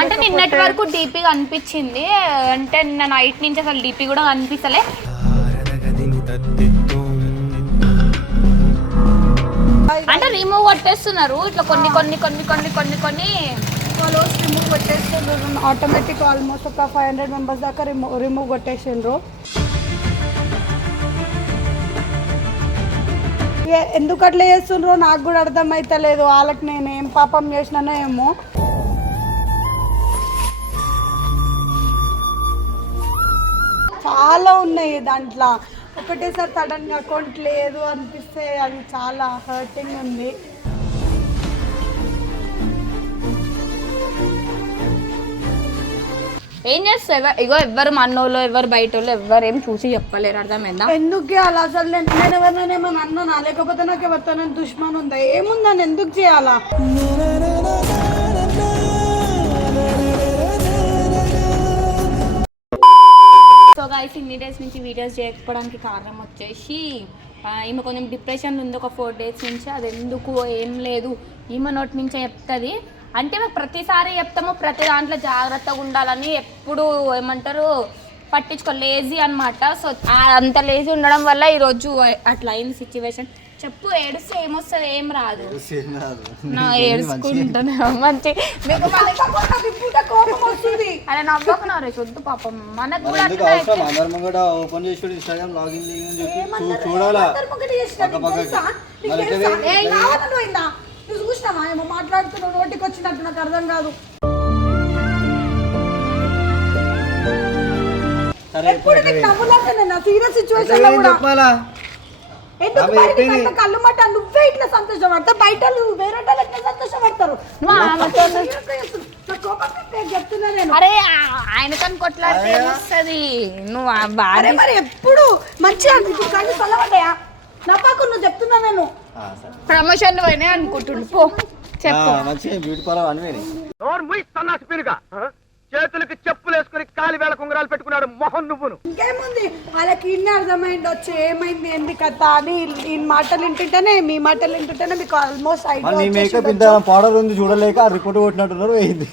అంటే నిన్నటి వరకు డీపీ కనిపించింది. అంటే నిన్న నైట్ నుంచి అసలు డీపీ కూడా కనిపిస్తలే. అంటే రిమూవ్ కొట్టేస్తున్నారు. ఇట్లా కొన్ని కొన్ని కొన్ని కొన్ని కొన్ని కొన్ని. ఫాలోవర్స్ రిమూవ్ కొట్టేసిండ్రు ఆటోమేటిక్ ఆల్మోస్ట్ ఒక ఫైవ్ హండ్రెడ్ మెంబర్స్ దాకా రిమూవ్ రిమూవ్ కొట్టేసిండ్రు. ఎందుకు అట్లా చేస్తుండ్రో నాకు కూడా అర్థమైతలేదు. వాళ్ళకి నేను ఏం పాపం చేసినానో ఏమో. చాలా ఉన్నాయి దాంట్లో. ఒకటేసారి సడన్గా అకౌంట్ లేదు అనిపిస్తే అది చాలా హర్టింగ్ ఉంది. ఏం చేస్తారు ఎవ- ఇగో ఎవరు మనోళ్ళు ఎవరు బయట వాళ్ళు ఎవరు ఏం చూసి చెప్పలేరు. అర్థమైందా? ఎందుకు చేయాలా అసలు? నేను నేను ఎవరినైనా ఏమన్నా అన్నానా? లేకపోతే నాకు ఎవరితో దుష్మన్ ఉందా ఏముందని? ఎందుకు చేయాలా? గైస్ ఇన్ని డేస్ నుంచి వీడియోస్ చేయకపోవడానికి కారణం వచ్చేసి ఈమె కొంచెం డిప్రెషన్ ఉంది ఒక ఫోర్ డేస్ నుంచి అది ఎందుకు ఏం లేదు ఈమె నోటి నుంచే చెప్తుంది. అంటే మేము ప్రతిసారి చెప్తాము ప్రతి దాంట్లో జాగ్రత్తగా ఉండాలని ఎప్పుడు ఏమంటారు పట్టించుకో లేజీ అనమాట సో అంత లేజీ ఉండడం వల్ల ఈరోజు అట్లా అయింది సిచ్యువేషన్ చెప్పు ఏడుస్తే ఏమొస్తుంది ఏం రాదు. నా ఏడుచుకుంటాను మంచి మీకు మనకి కోపం వస్తుంది. అరే నవ్వకున్నారు వద్దు పాపం. మనకు కూడా ఎందుకు అట్లా అవసరం? అందరి ముంగట ఓపెన్ చేసి ఇన్స్టాగ్రామ్ లాగిన్ చేయని చెప్పి చూ- చూడాలా? పక్క పక్కకి. మరి? ఎట్లా? నువ్వు చూసినావా? ఏమో మాట్లాడుతున్నావు నోటికి వచ్చినట్టు నాకు అర్థం కాదు. సరే ఎప్పుడు నీకు నవ్వులాటనేనా సీరియస్ సిచ్యువేషన్లో ఏం కూడా. చెప్పాలా? ఎందుకు బయటికి. అంత కళ్ళు మట్ట నువ్వే ఇట్లా సంతోషపడతావు. బయట వాళ్ళు వేరే వాళ్ళు ఎట్లా సంతోషపడతారు. నువ్వు ఆమెతో Serious గా చెప్తున్నా. నా కోపం నేను చెప్తున్నా నేను. అరే ఆయనకని కొట్లాడితే ఏమొస్తుంది నువ్వు ఆ అరే భార్య మరి ఎప్పుడు మంచిగా ఇప్పుడు కళ్ళు చల్లబడ్డాయా? నా పాకు నువ్వు చెప్తున్నా నేను. ఆ, సరే. ప్రమోషన్ పోయినాయి అనుకుంటుండు. పో చెప్పు. మంచిగా బ్యూటీ పార్లర్ అనివేని నోరు ముయి సన్నాసి పినుగా చేతులకి చెప్పులు వేసుకుని కాలి వేళ కుంగరాలు పెట్టుకున్నాడు మొహం నువ్వును. ఇంకేముంది? వాళ్ళకి ఇన్ని అర్థమైంది వచ్చి ఏమైంది? ఏంది కథ? అని ఈ మాటలు వింటుంటేనే మీ మాటలు వింటుంటేనే మీకు ఆల్మోస్ట్ నీ మేకప్ ఇంత పౌడర్ ఉంది చూడలేక ఆ రిపోర్ట్ కొట్టినట్టున్నారు వేయింది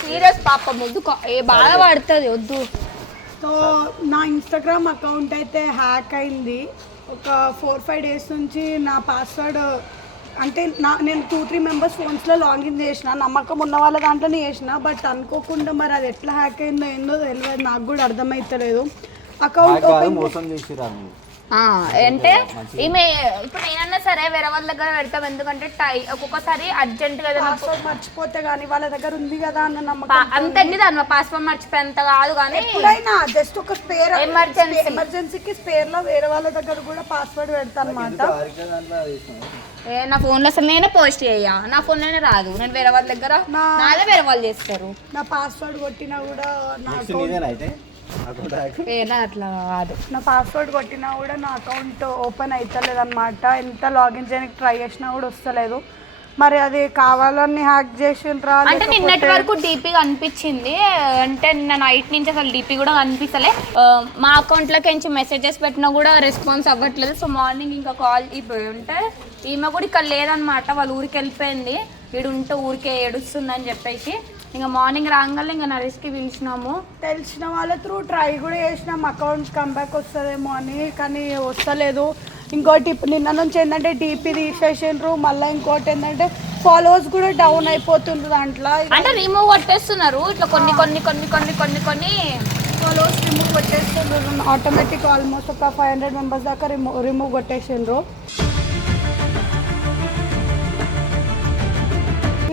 సీరియస్ పాపం వద్దు. ఏ బాధ పడుతుంది వద్దు. సో నా ఇన్స్టాగ్రామ్ అకౌంట్ అయితే హ్యాక్ అయింది. ఒక ఫోర్ ఫైవ్ డేస్ నుంచి నా పాస్వర్డ్ అంటే నా నేను టూ త్రీ మెంబర్స్ ఫోన్స్లో లాగిన్ చేసిన. నమ్మకం ఉన్న వాళ్ళ దాంట్లోనే చేసిన. బట్ అనుకోకుండా మరి అది ఎట్లా హ్యాక్ అయిందో ఏందో తెలియదు. నాకు కూడా అర్థమవుతలేదు అకౌంట్ మోసం చేసిరా అంటే ఈమె ఇప్పుడు నేనన్నా సరే వేరే వాళ్ళ దగ్గర పెడతాం. ఎందుకంటే టై ఒక్కొక్కసారి అర్జెంట్గా ఏదైనా పాస్వర్డ్ మర్చిపోతే కానీ వాళ్ళ దగ్గర ఉంది కదా అన్న నమ్మకం అంత ఎన్ని దాని పాస్వర్డ్ మర్చిపోయేంత కాదు కానీ ఎప్పుడైనా జస్ట్ ఒక స్పేర్ Emergency. ఎమర్జెన్సీకి స్పేర్లో వేరే వాళ్ళ దగ్గర కూడా పాస్వర్డ్ పెడతాను అనమాట నా ఫోన్లో అసలు నేనే పోస్ట్ చేయ? నా ఫోన్లోనే రాదు. నేను వేరే వాళ్ళ దగ్గర నాదే వేరే వాళ్ళు చేస్తారు. నా పాస్వర్డ్ కొట్టినా కూడా నా వేరే అట్లా కాదు. నా పాస్వర్డ్ కొట్టినా కూడా నా అకౌంట్ ఓపెన్ అవుతలేదు అనమాట ఎంత లాగిన్ చేయడానికి ట్రై చేసినా కూడా వస్తలేదు. మరి అది కావాలని హ్యాక్ చేసిండ్రా అంటే నిన్నటి వరకు డీపీ కనిపించింది. అంటే నిన్న నైట్ నుంచి అసలు డీపీ కూడా కనిపిస్తలే. మా అకౌంట్లోకి నుంచి మెసేజెస్ పెట్టినా కూడా రెస్పాన్స్ అవ్వట్లేదు. సో మార్నింగ్ ఇంకా కాల్ ఇప్పుడు ఉంటే ఈమె కూడా ఇక్కడ లేదనమాట వాళ్ళ ఊరికి వెళ్ళిపోయింది. వీడు ఉంటే ఊరికే ఏడుస్తుందని చెప్పేసి. ఇంకా మార్నింగ్ రాగానే ఇంకా నరేష్కి పిలిచినాము. తెలిసిన వాళ్ళ త్రూ ట్రై కూడా చేసినాం. అకౌంట్ కంబ్యాక్ వస్తుందేమో అని కానీ వస్తలేదు. ఇంకోటి ఇప్పుడు నిన్న నుంచి ఏంటంటే డీపీ తీసేసిండ్రు. మళ్ళీ ఇంకోటి ఏంటంటే ఫాలోవర్స్ కూడా డౌన్ అయిపోతుండ్రు దాంట్లో. అంటే రిమూవ్ కొట్టేస్తున్నారు. ఇట్లా కొన్ని కొన్ని కొన్ని కొన్ని కొన్ని కొన్ని ఫాలోవర్స్ రిమూవ్ కొట్టేసిండ్రు ఆటోమేటిక్ ఆల్మోస్ట్ ఒక ఫైవ్ హండ్రెడ్ మెంబర్స్ దాకా రిమూవ్ రిమూవ్ కొట్టేసిండ్రు.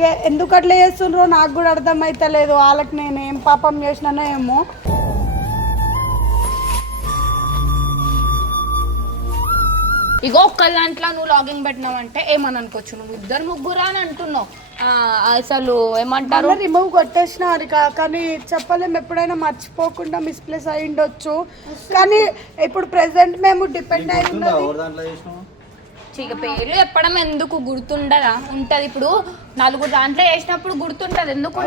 ఎందుకు అట్లా చేస్తుండ్రో నాకు కూడా అర్థమైతలేదు. వాళ్ళకి నేను ఏం పాపం చేసినానో ఏమో. ఇగో ఒక్క దాంట్లో నువ్వు లాగిన్ పెట్టినావంటే ఏమని అనుకోవచ్చు నువ్వు ఇద్దరు ముగ్గురు అని అంటున్నావు. ఆ, అసలు ఏమంటారు? రిమూవ్ కొట్టేసిన హరిక కానీ చెప్పలేము. ఎప్పుడైనా మర్చిపోకుండా మిస్ప్లేస్ అయి ఉండొచ్చు. కానీ ఇప్పుడు ప్రెసెంట్ మేము డిపెండ్ అయి ఉన్నది. చీక పేర్లు చెప్పడం ఎందుకు? గుర్తుండదా? ఉంటది. ఇప్పుడు నలుగురు దాంట్లో వేసినప్పుడు గుర్తుంటది. ఎందుకు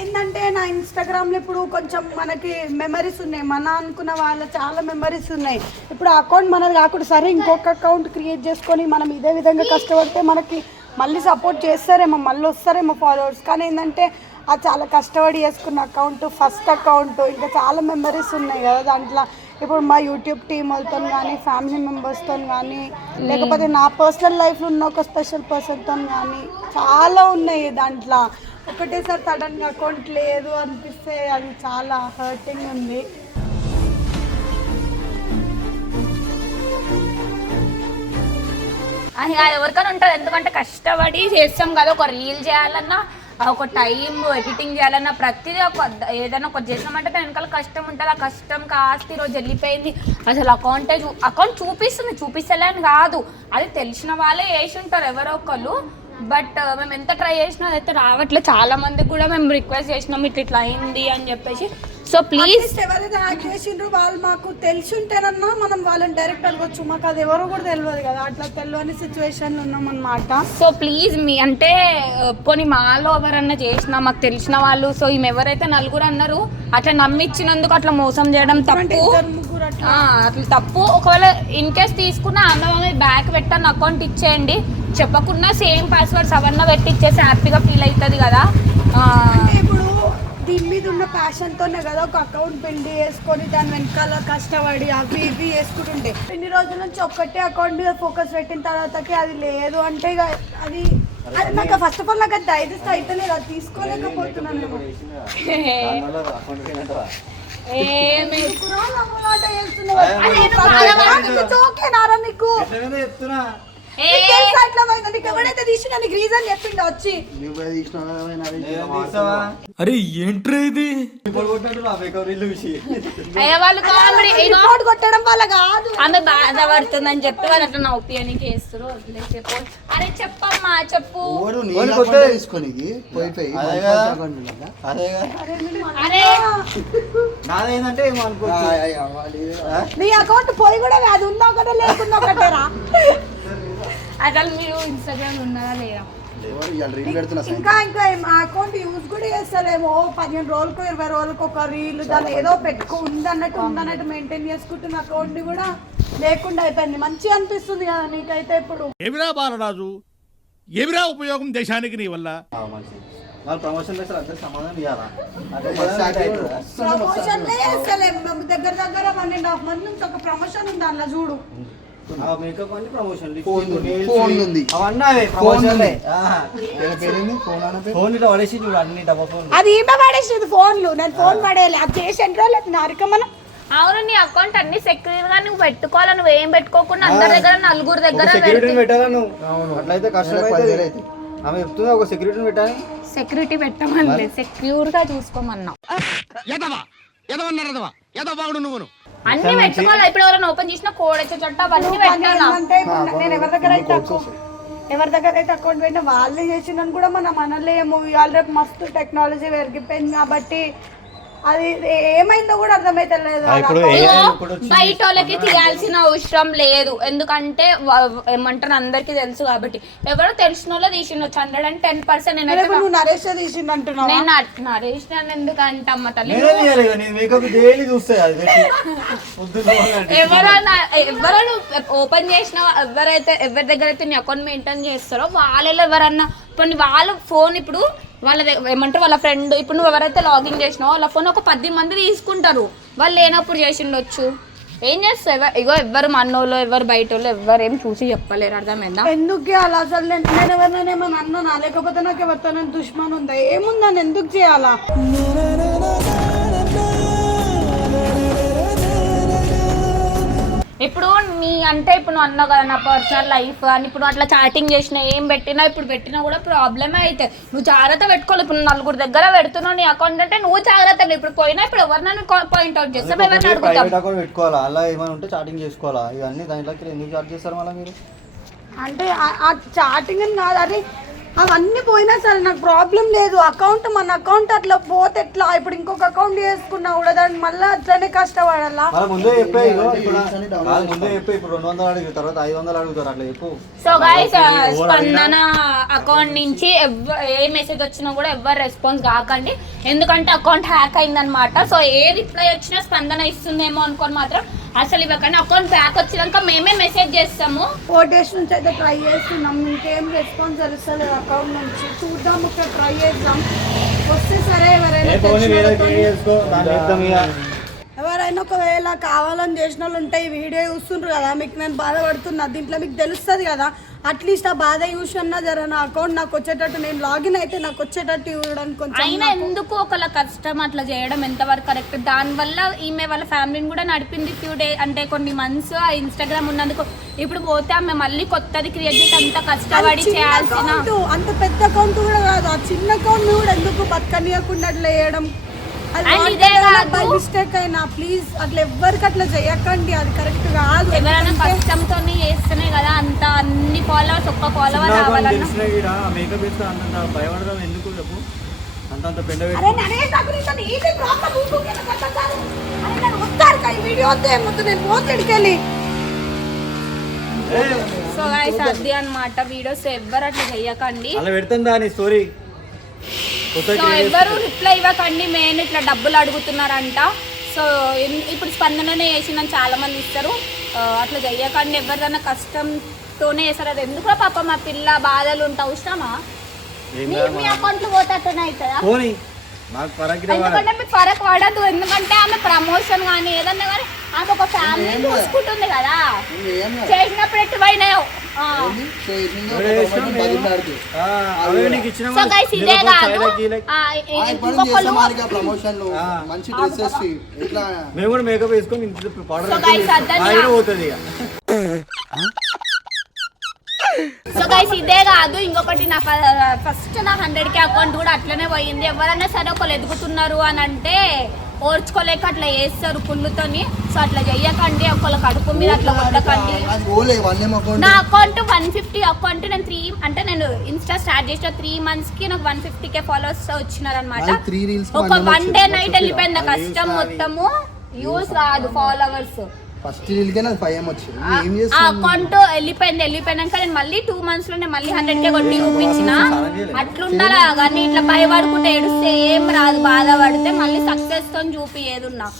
ఏంటంటే నా ఇన్స్టాగ్రామ్లో ఇప్పుడు కొంచెం మనకి మెమరీస్ ఉన్నాయి. మన అనుకున్న వాళ్ళ చాలా మెమరీస్ ఉన్నాయి. ఇప్పుడు అకౌంట్ మనది కాకుండా సరే ఇంకొక అకౌంట్ క్రియేట్ చేసుకొని మనం ఇదే విధంగా కష్టపడితే మనకి మళ్ళీ సపోర్ట్ చేస్తారేమో మళ్ళీ వస్తారేమో ఫాలోవర్స్ కానీ ఏంటంటే అది చాలా కష్టపడి చేసుకున్న అకౌంట్ ఫస్ట్ అకౌంట్ ఇంకా చాలా మెమరీస్ ఉన్నాయి కదా దాంట్లో. ఇప్పుడు మా యూట్యూబ్ టీమ్ వాళ్ళతో కానీ ఫ్యామిలీ మెంబర్స్తో కానీ లేకపోతే నా పర్సనల్ లైఫ్లో ఉన్న ఒక స్పెషల్ పర్సన్తో కానీ చాలా ఉన్నాయి దాంట్లో. ఒకటేసారి సడన్గా అకౌంట్ లేదు అనిపిస్తే అది చాలా హర్టింగ్ ఉంది. అది ఎవరికైనా ఉంటుంది. ఎందుకంటే కష్టపడి చేస్తాం కదా ఒక రీల్ చేయాలన్నా ఒక టైం ఎడిటింగ్ చేయాలన్నా ప్రతిదీ ఒక ఏదైనా ఒకటి చేసామంటే దాని వెనకాల కష్టం ఉంటుంది. ఆ కష్టం కాస్త ఈరోజు వెళ్ళిపోయింది. అసలు అకౌంటే చూ అకౌంట్ చూపిస్తుంది. చూపిస్తలేని కాదు. అది తెలిసిన వాళ్ళే వేసి ఉంటారు ఎవరో ఒకళ్ళు. బట్ మేము ఎంత ట్రై చేసినా అదైతే రావట్లేదు చాలా మందికి కూడా మేము రిక్వెస్ట్ చేసినాం. ఇట్లా ఇట్లా అయింది అని చెప్పేసి. సో ప్లీజ్ ఎవరైతే యాక్ట్ చేసిండ్రో వాళ్ళు మాకు తెలిసి ఉంటేనన్నా మనం వాళ్ళని డైరెక్ట్ అడగచ్చు. మాకు అది ఎవరో కూడా తెలియదు కదా. అట్లా తెలియని సిచ్యువేషన్లో ఉన్నాం అనమాట సో ప్లీజ్ మీ అంటే పోనీ మాలో ఎవరన్నా చేసినా మాకు తెలిసిన వాళ్ళు సో ఈమె ఎవరైతే నలుగురు అన్నారు అట్లా నమ్మిచ్చినందుకు అట్లా మోసం చేయడం తప్పు. అట్లా. తప్పు. ఒకవేళ ఇన్ కేస్ తీసుకున్న అన్న బ్యాక్ పెట్టాను అకౌంట్ ఇచ్చేయండి. చెప్పకుండా సేమ్ పాస్వర్డ్స్ అవన్నీ పెట్టి ఇచ్చేసి హ్యాపీగా ఫీల్ అవుతుంది కదా. దీని మీద ఉన్న passion తోనే కదా ఒక అకౌంట్ బిల్డ్ చేసుకొని దాని వెనకాల కష్టపడి అవి ఇవి చేసుకుంటుంటే ఇన్ని రోజుల నుంచి ఒక్కటే అకౌంట్ మీద ఫోకస్ పెట్టిన తర్వాతకి అది లేదు అంటే ఇక అది అది నాకు ఫస్ట్ ఆఫ్ ఆల్ నాకు అది డైజెస్ట్ అయితే లేదు అది తీసుకోలేకపోతున్నాను. నీకు అరే ఏంట్రా ఇది? అయ్యే వాళ్ళు కామెడీ కొట్టడం వల్ల కాదు. ఆమె బాధపడుతుందని చెప్పి వాళ్ళు అట్లా నా ఒపీనియన్ చేస్తారు చెప్పు. అరే చెప్పమ్మా చెప్పు. అరే నాదేంటంటే నీ అకౌంట్ పోయి కూడా అది ఉందా ఒకటే ఒకటేరా అసలు మీరు ఇన్స్టాగ్రామ్ ఉన్నారా లేదా. ఇంకా ఇంకా ఆ అకౌంట్ యూజ్ కూడా చేస్తలేమో. పదిహేను రోజులకు ఇరవై రోజులకు ఒక రీల్ దాన్ని ఏదో పెట్టుకో ఉందన్నట్టు ఉందన్నట్టు మెయింటైన్ చేసుకుంటున్న అకౌంట్ కూడా లేకుండా అయిపోయింది. మంచిగా అనిపిస్తుంది కదా నీకైతే ఇప్పుడు. ఎవిరా బాలరాజు? ఎవిరా ఉపయోగం దేశానికి నీ వల్ల? ప్రమోషన్ దగ్గర దగ్గర వన్ అండ్ హాఫ్ మంత్ నుంచి ఒక ప్రమోషన్ ఉంది అందులో చూడు. మేకప్ అన్ని ప్రమోషన్ ఫోన్ ఉంది. ఫోన్ ఉంది. అవన్నీ అవే ఫోన్ ప్రమోషన్లే ఉంది. వీళ్ళ పేరేంది? ఫోన్ అన్న పేరు? ఫోన్ ఇట్లా పడేసి చూడు అన్ని డబ్బా ఫోన్ అది ఈమె పడేసింది ఫోన్లు నేను ఫోన్ పడేయాలి. అది చేసి ఎన్ని రోజులు నారిక మనం అవును నీ అకౌంట్ అన్ని సెక్యూర్గా నువ్వు పెట్టుకోవాలి? నువ్వు ఏం పెట్టుకోకుండా అందరి దగ్గర నలుగురు దగ్గర పెట్టాలా నువ్వు? అట్లయితే కష్టం నెలకు పదివేలు అయితే అవుతాయి. ఆమె చెప్తుంది ఒక సెక్యూరిటీని పెట్టాలి? సెక్యూరిటీ పెట్టమని సెక్యూర్గా చూసుకోమన్నావు ఎదవా? ఎదవన్నారు ఎదవా ఎదవ బాగుడు నువ్వును. అన్ని పెట్టుకోవాలి? ఇప్పుడు ఎవరైనా ఓపెన్ చేసిన కోడ్ వచ్చే చోట అవన్నీ పెట్టాలా ఇప్పుడు నేను ఎవరి దగ్గర అయితే అకౌంట్ ఎవరి దగ్గర అయితే అకౌంట్ పెట్టినా వాళ్ళే చేసిందని కూడా మనం అనలేము. ఇవాళ రేపు మస్తు టెక్నాలజీ పెరిగిపోయింది కాబట్టి అది ఏమైందో కూడా అర్థమైతే లేదు ఇప్పుడు ఇగో, ఇప్పుడు వచ్చింది. బయట వాళ్ళకి తీయాల్సిన అవసరం లేదు. ఎందుకంటే ఏమంటారు అందరికి తెలుసు కాబట్టి. ఎవరో తెలిసిన వాళ్ళు తీసిండొచ్చు హండ్రెడ్ అండ్ టెన్ పర్సెంట్ నువ్వు నరేష్ తీసిండు అంటున్నావు నేను నరేష్ నన్ను ఎందుకు అంటమ్మ తల్లి? నేనే నేను. ఎవరైనా ఎవరైనా ఓపెన్ చేసిన ఎవరైతే ఎవరి దగ్గర అయితే నీ అకౌంట్ మెయింటైన్ చేస్తారో వాళ్ళలో ఎవరన్నా ఇప్పుడు వాళ్ళ ఫోన్ ఇప్పుడు వాళ్ళ దగ్గ- ఏమంటారు వాళ్ళ ఫ్రెండ్ ఇప్పుడు నువ్వు ఎవరైతే లాగిన్ చేసినావో వాళ్ళ ఫోన్ ఒక పది మంది తీసుకుంటారు. వాళ్ళు లేనప్పుడు చేసిండొచ్చు. ఏం చేస్తావు? ఇగో ఎవరు మనోళ్ళు ఎవరు బయట వాళ్ళు ఎవరు ఏం చూసి చెప్పలేరు. అర్థమైందా? ఎందుకు చేయాలా అసలు? నేను ఎవరినైనా ఏమన్నా అన్నానా? లేకపోతే నాకు ఎవరితో దుష్మన్ ఉందా ఏముందని ఎందుకు చేయాలా? ఇప్పుడు నీ అంటే ఇప్పుడు నువ్వు అన్నావు కదా నా పర్సనల్ లైఫ్ అని ఇప్పుడు అట్లా చాటింగ్ చేసినా ఏం పెట్టినా ఇప్పుడు పెట్టినా కూడా ప్రాబ్లమే అయితే. నువ్వు జాగ్రత్త పెట్టుకోవాలి. ఇప్పుడు నలుగురు దగ్గర పెడుతున్నావు నీ అకౌంట్ అంటే నువ్వు జాగ్రత్త ఇప్పుడు పోయినా ఇప్పుడు ఎవరినైనా పాయింట్ అవుట్ చేస్తావు ఎవరిని అడుగుతాం? ప్రైవేట్ అకౌంట్ పెట్టుకోవాలా? అలా ఏమైనా ఉంటే చాటింగ్ చేసుకోవాలా? ఇవన్నీ దాంట్లోకి ఎందుకు చాట్ చేస్తారు మళ్ళీ మీరు? అంటే ఆ- చాటింగ్ అని కాదు అరే అవన్నీ పోయినా సరే నాకు ప్రాబ్లం లేదు. అకౌంట్ మన అకౌంట్ అట్లా పోతే ఎట్లా? ఇప్పుడు ఇంకొక అకౌంట్ చేసుకున్నా కూడా దాన్ని మళ్ళీ అట్లనే కష్టపడాలా? మన ముందే చెప్పే ఇగో. ఇప్పుడు కాదు, ముందే చెప్పే ఇప్పుడు రెండు వందలు అడుగు తర్వాత ఐదు వందలు అడుగుతారు అట్లా చెప్పు. సో గైస్ స్పందన అకౌంట్ నుంచి ఏ మెసేజ్ వచ్చినా కూడా ఎవరు రెస్పాన్స్ కాకండి. ఎందుకంటే అకౌంట్ హ్యాక్ అయిందనమాట సో ఏ రిప్లై వచ్చినా స్పందన ఇస్తుందేమో అనుకొని మాత్రం అసలు ఇవ్వకండి. అకౌంట్ బ్యాక్ వచ్చినాక మేమే మెసేజ్ చేస్తాము. ఫోర్ డేస్ నుంచి అయితే ట్రై చేస్తున్నాం. ఇంకేం రెస్పాన్స్ తెలుస్తలేదు అకౌంట్ నుంచి. చూద్దాం ఒకసారి ట్రై చేద్దాం. వస్తే సరే ఎవరైనా ఎవరైనా ఒకవేళ కావాలని చేసిన వాళ్ళు ఉంటే ఈ వీడియో చూస్తుండ్రు కదా మీకు నేను బాధపడుతున్నా దీంట్లో మీకు తెలుస్తుంది కదా అట్లీస్ట్ ఆ బాధ చూసన్నా జర నా అకౌంట్ నాకు వచ్చేటట్టు నేను లాగిన్ అయితే నాకు వచ్చేటట్టు ఇవ్వడానికి కొంచెం అయినా ఎందుకు ఒకళ్ళ కష్టం అట్లా చేయడం? ఎంతవరకు కరెక్ట్ దానివల్ల ఈమె వాళ్ళ ఫ్యామిలీని కూడా నడిపింది ఫ్యూ డే అంటే కొన్ని మంత్స్ ఆ ఇన్స్టాగ్రామ్ ఉన్నందుకు. ఇప్పుడు పోతే ఆమె మళ్ళీ కొత్తది క్రియేట్ చేసి అంత కష్టపడి చిన్న చేయాల్సిన account, అంత పెద్ద అకౌంట్ కూడా కాదు ఆ చిన్న అకౌంట్ కూడా ఎందుకు బతకనియకుండా అట్లా వేయడం కాదు. మిస్టేక్ అయినా ప్లీజ్ అట్లా ఎవ్వరికి అట్లా చేయకండి. అది కరెక్ట్ కాదు. ఎవరైనా కష్టంతో చేస్తేనే కదా అంత అన్ని ఫాలోవర్స్ ఒక్క ఫాలోవర్ రావాలన్నా. మేకప్ వేస్తే అంత భయపడదాం ఎందుకు చెప్పు? అంత అంత పెండ అరే నరేష్ నాకు నీతో నీది ప్రాబ్లం ఊరుకే నాకు అర్థం కాదు. అరే నేను వస్తాను కదా, ఈ వీడియో వద్దే మొత్తం నేను పోతే ఇడికెళ్ళి సో గైస్ అది అన్నమాట. వీడియోస్ ఎవ్వరు అట్లా చెయ్యకండి అలా పెడతాం దాని స్టోరీ సో ఎవ్వరు రిప్లై ఇవ్వకండి మెయిన్ ఇట్లా డబ్బులు అడుగుతున్నారంట. సో ఇప్పుడు స్పందననే చేసిందని చాలా మంది ఇస్తారు అట్లా చెయ్యకండి ఎవరిదైనా కష్టంతోనే చేస్తారు. అది ఎందుకు పాప మా పిల్ల బాధలు ఉంటా అవసరమా? మీ అకౌంట్లో పోతే అట్లనే అవుతుందా ఎందుకంటే మీకు ఫరక్ పడదు ఎందుకంటే ఆమె ప్రమోషన్ కానీ ఏదన్నా కానీ ఆమె ఒక ఫ్యామిలీ చూసుకుంటుంది కదా. చేసినప్పుడు ఎట్టు ఇదే కాదు ప్రమోషన్లు. మంచి డ్రెస్సెస్ ఇట్లా మేము కూడా మేకప్ వేసుకొని పోతుంది ఇక. సో గైస్ ఇదే ఇంకొకటి నా ఫస్ట్ నా హండ్రెడ్ కే అకౌంట్ కూడా అట్లనే పోయింది. ఎవరైనా సరే ఒకళ్ళు ఎదుగుతున్నారు అని అంటే ఓర్చుకోలేక అట్లా చేస్తారు పుల్లుతోని సో అట్లా చెయ్యకండి ఒకళ్ళ కడుపు మీద అట్లా కొట్టకండి. నా అకౌంట్ వన్ ఫిఫ్టీ అకౌంట్ నేను త్రీ అంటే నేను ఇన్స్టా స్టార్ట్ చేసిన త్రీ మంత్స్కి నాకు వన్ ఫిఫ్టీ కే ఫాలోవర్స్ వచ్చినారు అనమాట ఒక వన్. డే నైట్ వెళ్ళిపోయింది కష్టం మొత్తము. యూస్ కాదు ఫాలోవర్స్. ఫస్ట్ నాకు ఫైవ్ ఏం వచ్చింది. ఆ ఏం ఆ చేస్తాను అకౌంట్ వెళ్ళిపోయింది వెళ్ళిపోయినాక నేను మళ్ళీ టూ మంత్స్లోనే మళ్ళీ హండ్రెడ్ కే కొట్టి చూపించిన. అట్లుండాలా కానీ ఇట్లా భయపడుకుంటే ఏడుస్తే ఏం రాదు బాధపడితే మళ్ళీ సక్సెస్తో చూపి ఏదున్నా